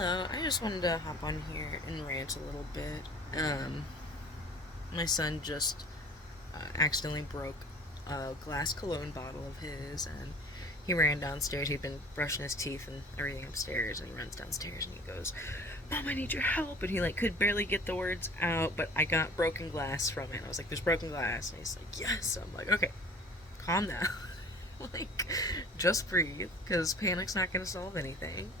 Hello, I just wanted to hop on here and rant a little bit. My son just accidentally broke a glass cologne bottle of his, and he ran downstairs. He'd been brushing his teeth and everything upstairs, and he runs downstairs and he goes, "Mom, I need your help!" And he could barely get the words out, but I got broken glass from it. I was like, "There's broken glass," and he's like, "Yes." I'm like, "Okay, calm down." like, just breathe, because panic's not gonna solve anything.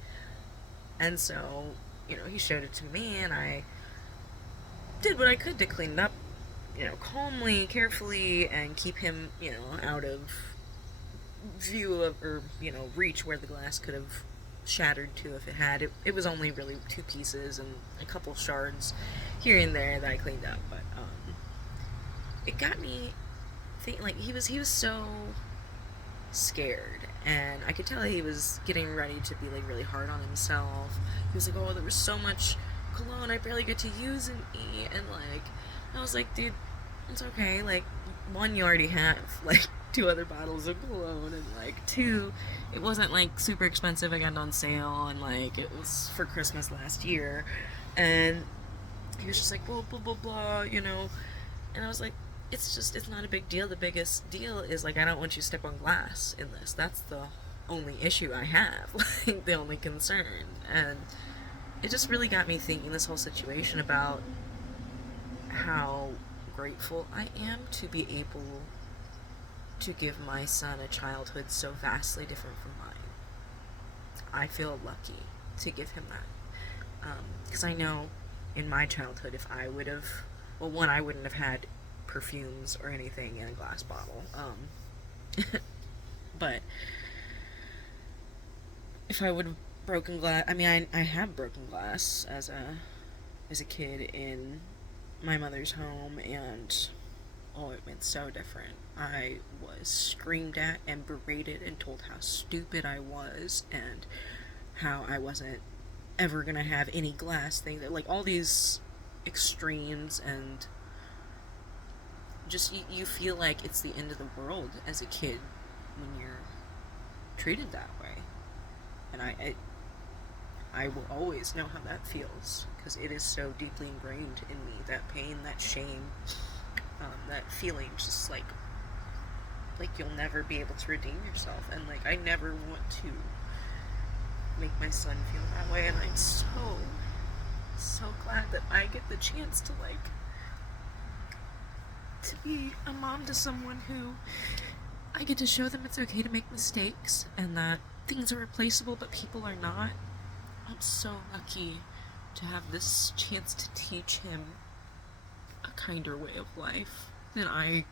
And so, he showed it to me, and I did what I could to clean it up, calmly, carefully, and keep him, out of view of, or, reach where the glass could have shattered to if it had. It was only really two pieces and a couple shards here and there that I cleaned up, but it got me thinking, like, he was so scared, and I could tell he was getting ready to be like really hard on himself. He was like, "Oh, there was so much cologne I barely get to use in me," and I was like, "Dude, it's okay. Like, one, you already have like two other bottles of cologne, and like two, it wasn't like super expensive. I got it on sale, and like it was for Christmas last year." And he was just like, "Blah blah blah blah," and I was like, it's not a big deal. The biggest deal is, like, I don't want you to step on glass in this. That's the only issue I have, like, the only concern. And it just really got me thinking, this whole situation, about how grateful I am to be able to give my son a childhood so vastly different from mine. I feel lucky to give him that. Because I know in my childhood, if I would have, well, one, I wouldn't have had perfumes or anything in a glass bottle. But if I would have broken glass, I mean, I have broken glass as a kid in my mother's home, and oh, it went so different. I was screamed at and berated and told how stupid I was and how I wasn't ever gonna have any glass thing. Like, all these extremes, and just you feel like it's the end of the world as a kid when you're treated that way. And I will always know how that feels, because it is so deeply ingrained in me. That pain, that shame, that feeling, just like you'll never be able to redeem yourself. And like, I never want to make my son feel that way. And I'm so glad that I get the chance to be a mom to someone who I get to show them it's okay to make mistakes, and that things are replaceable but people are not. I'm so lucky to have this chance to teach him a kinder way of life than I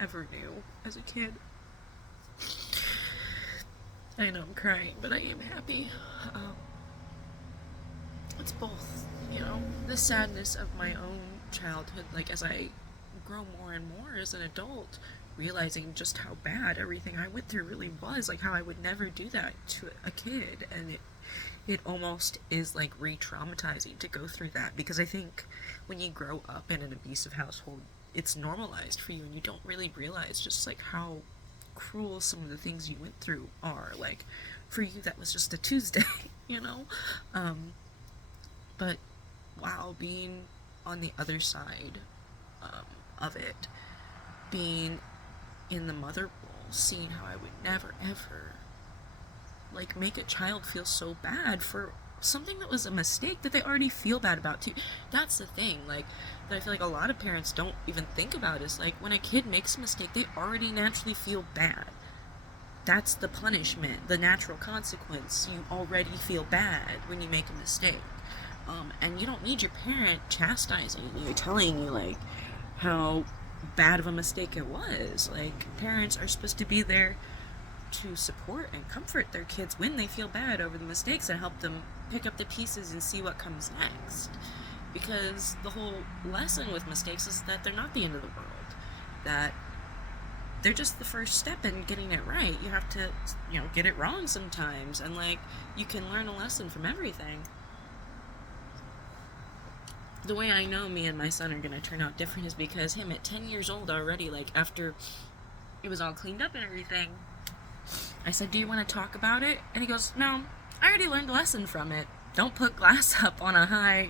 ever knew as a kid. I know I'm crying, but I am happy. It's both, the sadness of my own childhood, like, as I grow more and more as an adult, realizing just how bad everything I went through really was, like how I would never do that to a kid, and it almost is like re-traumatizing to go through that, because I think when you grow up in an abusive household, it's normalized for you, and you don't really realize just like how cruel some of the things you went through are. Like, for you, that was just a Tuesday, you know? But wow, being on the other side of it, being in the mother role, seeing how I would never ever like make a child feel so bad for something that was a mistake that they already feel bad about too. That's the thing, like, that I feel like a lot of parents don't even think about, is like, when a kid makes a mistake, they already naturally feel bad. That's the punishment, the natural consequence. You already feel bad when you make a mistake. And you don't need your parent chastising you, telling you like how bad of a mistake it was. Like, parents are supposed to be there to support and comfort their kids when they feel bad over the mistakes, and help them pick up the pieces and see what comes next. Because the whole lesson with mistakes is that they're not the end of the world. That they're just the first step in getting it right. You have to, get it wrong sometimes, and like, you can learn a lesson from everything. The way I know me and my son are gonna turn out different is because him at 10 years old already, like, after it was all cleaned up and everything, I said, "Do you want to talk about it?" And he goes, "No, I already learned a lesson from it." don't put glass up on a high,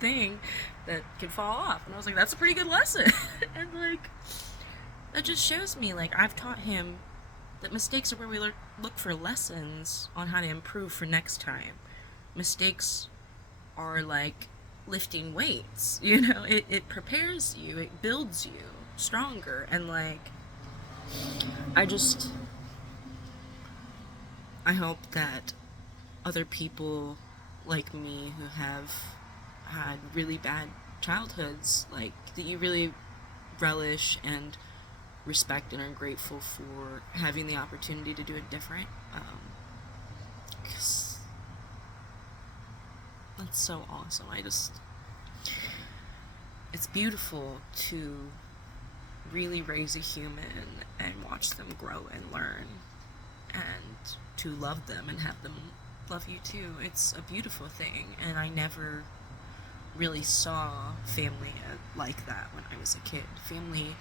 thing that could fall off. And I was like, that's a pretty good lesson. And like, that just shows me, like, I've taught him that mistakes are where we look for lessons on how to improve for next time. Mistakes are like lifting weights, it prepares you, it builds you stronger. And like, I just, I hope that other people like me who have had really bad childhoods, like, that you really relish and respect and are grateful for having the opportunity to do it different. 'Cause that's so awesome. It's beautiful to really raise a human and watch them grow and learn, and to love them and have them love you too. It's a beautiful thing, and I never really saw family like that when I was a kid. Family,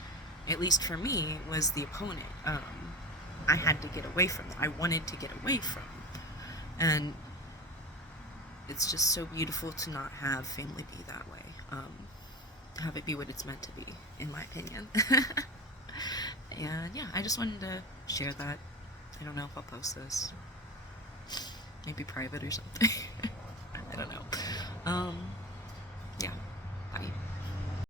at least for me, was the opponent. I had to get away from them. I wanted to get away from them. And it's just so beautiful to not have family be that way. To have it be what it's meant to be, in my opinion. And yeah, I just wanted to share that. I don't know if I'll post this. Maybe private or something. I don't know.